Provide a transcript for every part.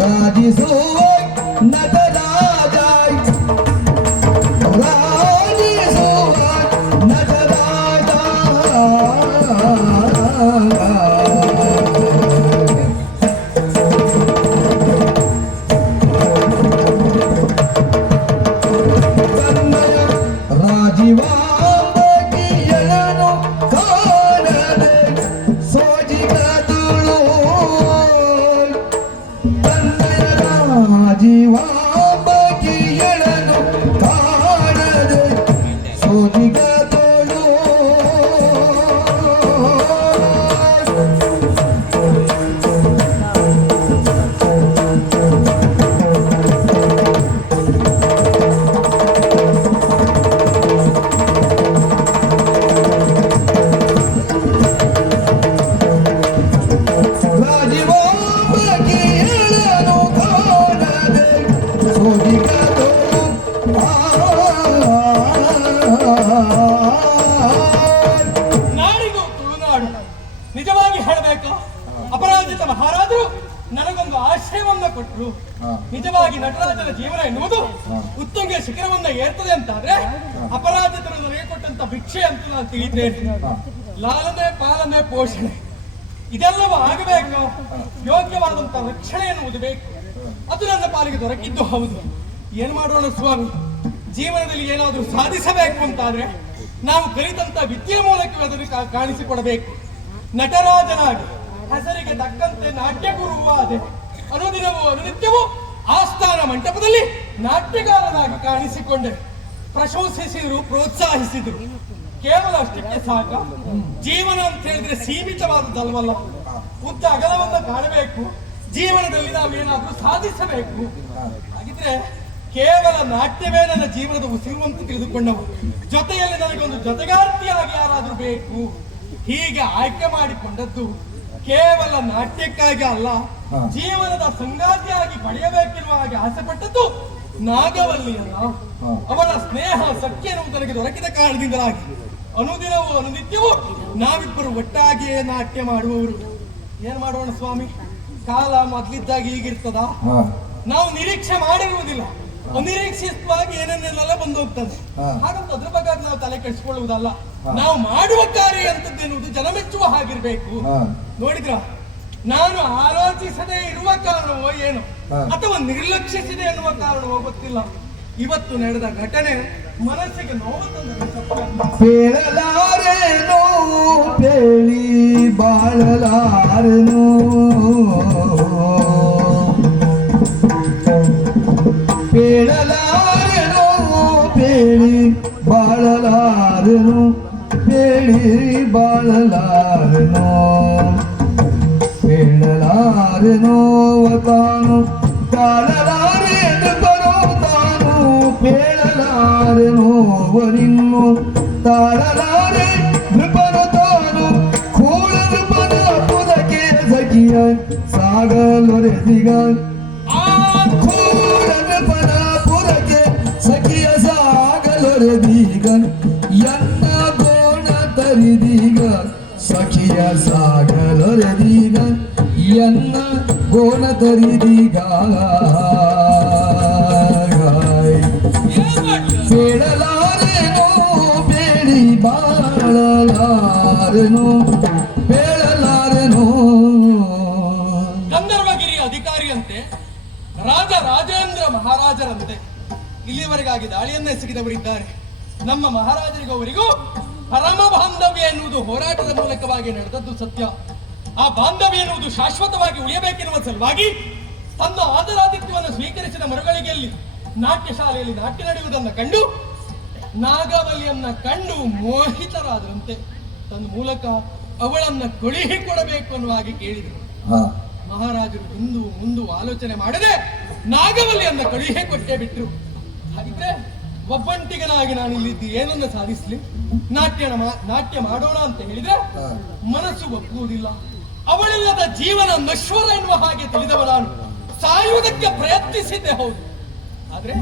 ರಾಜಿಸುವ ನಟರಾಜ ರಾಜಿಸುವ ನಟರಾಜ ರಾಜೀವಾಂಬಕಿಯನು ಕಾಣದೆ ಸೋಜಿಗದುಳು ರಾಜೀವಾಂಬಕಿಯನು ಕಾಣದೆ ಸೋಜಿಗದುಳು ರಾಜೀವಾಂಬಕಿಯನು ಕಾಣದೆ ಸೋಜಿಗದುಳು ನಾಡಿಗೂ ತುಳುನಾಡು ನಿಜವಾಗಿ ಹೇಳಬೇಕು. ಅಪರಾಜಿತ ಮಹಾರಾಜರು ನನಗೊಂದು ಆಶ್ರಯವನ್ನ ಕೊಟ್ಟರು. ನಿಜವಾಗಿ ನಟರಾಜನ ಜೀವನ ಎನ್ನುವುದು ಉತ್ತುಂಗ ಶಿಖರವನ್ನ ಏರ್ತದೆ ಅಂತಾದ್ರೆ ಅಪರಾಜಿತರು ನನಗೆ ಕೊಟ್ಟಂತ ಭಿಕ್ಷೆ ಅಂತ ನಾನು ತಿಳಿದ್ದೇನೆ. ಲಾಲನೆ ಪಾಲನೆ ಪೋಷಣೆ ಇದೆಲ್ಲವೂ ಆಗಬೇಕು. ಯೋಗ್ಯವಾದಂತ ರಕ್ಷಣೆ ಎನ್ನುವುದು ಬೇಕು. ಅದು ನನ್ನ ಪಾಲಿಗೆ ದೊರಕಿದ್ದು ಹೌದು. ಏನ್ ಮಾಡೋಣ ಸ್ವಾಮಿ, ಜೀವನದಲ್ಲಿ ಏನಾದ್ರೂ ಸಾಧಿಸಬೇಕು ಅಂತಾದ್ರೆ ನಾವು ಕಲಿತಂತ ವಿದ್ಯೆ ಮೂಲಕವೇ ಅದನ್ನು ಕಾಣಿಸಿಕೊಡಬೇಕು. ನಟರಾಜನಾಗಿ ಹೆಸರಿಗೆ ತಕ್ಕಂತೆ ನಾಟ್ಯ ಗುರುವಾದೆ. ಅನುದಿನವೂ ಅನುನಿತ್ಯವೂ ಆಸ್ಥಾನ ಮಂಟಪದಲ್ಲಿ ನಾಟ್ಯಗಾರನಾಗಿ ಕಾಣಿಸಿಕೊಂಡೆ. ಪ್ರಶಂಸಿಸಿದ್ರು, ಪ್ರೋತ್ಸಾಹಿಸಿದ್ರು. ಕೇವಲ ಅಷ್ಟಕ್ಕೆ ಸಾಕ. ಜೀವನ ಅಂತ ಹೇಳಿದ್ರೆ ಸೀಮಿತವಾದದ್ದಲ್ವಲ್ಲ. ಉದ್ದ ಅಗಲವನ್ನ ಕಾಣಬೇಕು. ಜೀವನದಲ್ಲಿ ನಾವೇನಾದ್ರೂ ಸಾಧಿಸಬೇಕು. ಹಾಗಿದ್ರೆ ಕೇವಲ ನಾಟ್ಯವೇ ನನ್ನ ಜೀವನದ ಉಸಿರು ಅಂತ ತಿಳಿದುಕೊಂಡವು. ಜೊತೆಯಲ್ಲಿ ನನಗೊಂದು ಜೊತೆಗಾರ್ತಿಯಾಗಿ ಯಾರಾದ್ರೂ ಬೇಕು. ಹೀಗೆ ಆಯ್ಕೆ ಮಾಡಿಕೊಂಡದ್ದು ಕೇವಲ ನಾಟ್ಯಕ್ಕಾಗಿ ಅಲ್ಲ, ಜೀವನದ ಸಂಗಾತಿಯಾಗಿ ಪಡೆಯಬೇಕೆನ್ನುವ ಹಾಗೆ ಆಸೆ ಪಟ್ಟದ್ದು ನಾಗವಲ್ಲಿಯಲ್ಲ. ಅವಳ ಸ್ನೇಹ ಸಖ್ಯ ಎನ್ನುವುದು ನನಗೆ ದೊರಕಿದ ಕಾರಣದಿಂದಲಾಗಿ ಅನುದಿನವೂ ಅನುನಿತ್ಯವೂ ನಾವಿಬ್ಬರು ಒಟ್ಟಾಗಿಯೇ ನಾಟ್ಯ ಮಾಡುವವರು. ಏನ್ ಮಾಡೋಣ ಸ್ವಾಮಿ, ಕಾಲ ಮೊದ್ಲಿದ್ದಾಗ ಈಗಿರ್ತದ. ನಾವು ನಿರೀಕ್ಷೆ ಮಾಡಿರುವುದಿಲ್ಲ, ಅನಿರೀಕ್ಷಿತವಾಗಿ ಏನನ್ನೆಲ್ಲ ಬಂದು ಹೋಗ್ತದೆ. ಹಾಗಂತ ಅದ್ರ ಬಗ್ಗೆ ನಾವು ತಲೆ ಕೆಡಿಸಿಕೊಳ್ಳುವುದಲ್ಲ. ನಾವು ಮಾಡುವ ಕಾರ್ಯ ಅಂತದ್ದೇನುವುದು ಜನ ಮೆಚ್ಚುವ ಹಾಗಿರ್ಬೇಕು. ನೋಡಿದ್ರ, ನಾನು ಆಲೋಚಿಸದೇ ಇರುವ ಕಾರಣವೋ ಏನೋ ಅಥವಾ ನಿರ್ಲಕ್ಷಿಸಿದೆ ಎನ್ನುವ ಕಾರಣವೋ ಗೊತ್ತಿಲ್ಲ, ಇವತ್ತು ನಡೆದ ಘಟನೆ ಮನಸ್ಸಿಗೆ ನೋವು ತಂದರೆ ಪೇಳಲಾರೆನೋ ಪೇಳಿ ಬಾಳಲಾರೆನೋ ಪೇಳಲಾರೆನೋ ಪೇಳಿ ಬಾಳಲಾರೆನೋ ಪೇಳಿ ಬಾಳಲಾರೆನೋ ಪೇಳಲಾರೆನೋ ತಾನು ತಾಳಲಾರೆ ಬರೋ ತಾನು ಪೇಳಲಾರೆನೋ ವರಿನ್ನು ತಾಳಲಾರೆ ನೃಪನು ತಾನು ಕೂಳ ನೃಪನ ಪುದಕ್ಕೆ ಸಖಿಯ ಸಾಗಲೊರೆದಿಗ ಕೂಳ ನೃಪನ ಪುದಕ್ಕೆ ಸಖಿಯ ಸಾಗಲೊರೆದಿಗ ಎನ್ನ ಗೋಣ ತರಿದೀಗ ಸಖಿಯ ಸಾಗಲೊರೆದಿಗ ಎನ್ನ ಗೋಣ ತರಿದೀಗ ಬೇಡಲಾರೆನೋ ಬೇಡಿ ಬಾಳಲಾರೆನೋ ಬೇಡಲಾರೆನೋ. ಗಂಧರ್ವಗಿರಿಯ ಅಧಿಕಾರಿಯಂತೆ ರಾಜ ರಾಜೇಂದ್ರ ಮಹಾರಾಜರಂತೆ ಇಲ್ಲಿವರೆಗಾಗಿ ದಾಳಿಯನ್ನ ಎಸಗಿದವರಿದ್ದಾರೆ. ನಮ್ಮ ಮಹಾರಾಜರಿಗವರಿಗೂ ಪರಮ ಬಾಂಧವ್ಯ ಎನ್ನುವುದು ಹೋರಾಟದ ಮೂಲಕವಾಗಿ ನಡೆದದ್ದು ಸತ್ಯ. ಆ ಬಾಂಧವ್ಯ ಎನ್ನುವುದು ಶಾಶ್ವತವಾಗಿ ಉಳಿಯಬೇಕೆನ್ನುವ ಸಲುವಾಗಿ ತನ್ನ ಆದರಾತಿಥ್ಯವನ್ನು ಸ್ವೀಕರಿಸಿದ ಮರುಗಳಿಗೆಯಲ್ಲಿ ನಾಟ್ಯ ಶಾಲೆಯಲ್ಲಿ ನಾಟ್ಯ ನಡೆಯುವುದನ್ನು ಕಂಡು ನಾಗವಲ್ಲಿಯನ್ನ ಕಂಡು ಮೋಹಿತರಾದರಂತೆ ತನ್ನ ಮೂಲಕ ಅವಳನ್ನ ಕೊಡಬೇಕು ಅನ್ನುವ ಹಾಗೆ ಕೇಳಿದರು. ಮಹಾರಾಜರು ಮುಂದು ಆಲೋಚನೆ ಮಾಡದೆ ನಾಗವಲ್ಲಿಯನ್ನ ಕೊಟ್ಟೇ ಬಿಟ್ರು. ಹಾಗಿದ್ರೆ ಒಬ್ಬಂಟಿಗನಾಗಿ ನಾನು ಇಲ್ಲಿದ್ದು ಏನನ್ನ ಸಾಧಿಸ್ಲಿ, ನಾಟ್ಯ ಮಾಡೋಣ ಅಂತ ಹೇಳಿದ್ರೆ ಮನಸ್ಸು ಒಪ್ಪುವುದಿಲ್ಲ. ಅವಳಿಲ್ಲದ ಜೀವನ ನಶ್ವರ ಎನ್ನುವ ಹಾಗೆ ತಿಳಿದವ ನಾನು ಸಾಯುವುದಕ್ಕೆ ಪ್ರಯತ್ನಿಸಿದ್ದೆ ಹೌದು, ಆದ್ರೆ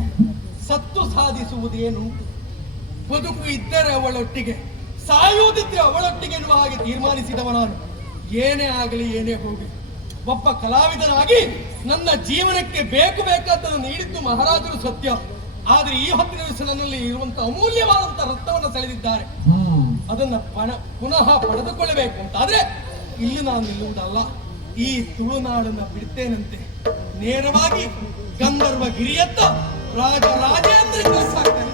ಸತ್ತು ಸಾಧಿಸುವುದೇನು? ಬದುಕು ಇದ್ದರೆ ಅವಳೊಟ್ಟಿಗೆ, ಸಾಯುವುದಿದ್ರೆ ಅವಳೊಟ್ಟಿಗೆ ಎನ್ನುವ ಹಾಗೆ ತೀರ್ಮಾನಿಸಿದವ ನಾನು. ಏನೇ ಆಗಲಿ ಏನೇ ಹೋಗಿ ಒಬ್ಬ ಕಲಾವಿದನಾಗಿ ನನ್ನ ಜೀವನಕ್ಕೆ ಬೇಕಾದ್ದನ್ನು ನೀಡಿದ್ದು ಮಹಾರಾಜರು ಸತ್ಯ. ಆದ್ರೆ ಈ ಹೊತ್ತಿನ ದಿವಸ ನನ್ನಲ್ಲಿ ಇರುವಂತಹ ಅಮೂಲ್ಯವಾದಂತಹ ರತ್ನವನ್ನು ಸೆಳೆದಿದ್ದಾರೆ. ಅದನ್ನ ಪುನಃ ಪಡೆದುಕೊಳ್ಳಬೇಕು ಅಂತಾದ್ರೆ ಇಲ್ಲಿ ನಾನು ನಿಲ್ಲುವುದಲ್ಲ, ಈ ತುಳುನಾಡನ್ನ ಬಿಡ್ತೇನಂತೆ. ನೇರವಾಗಿ ಗಂಧರ್ವ ಗಿರಿಯತ್ತ ರಾಜೇಂದ್ರ ಸಾಕ್ತೇನೆ.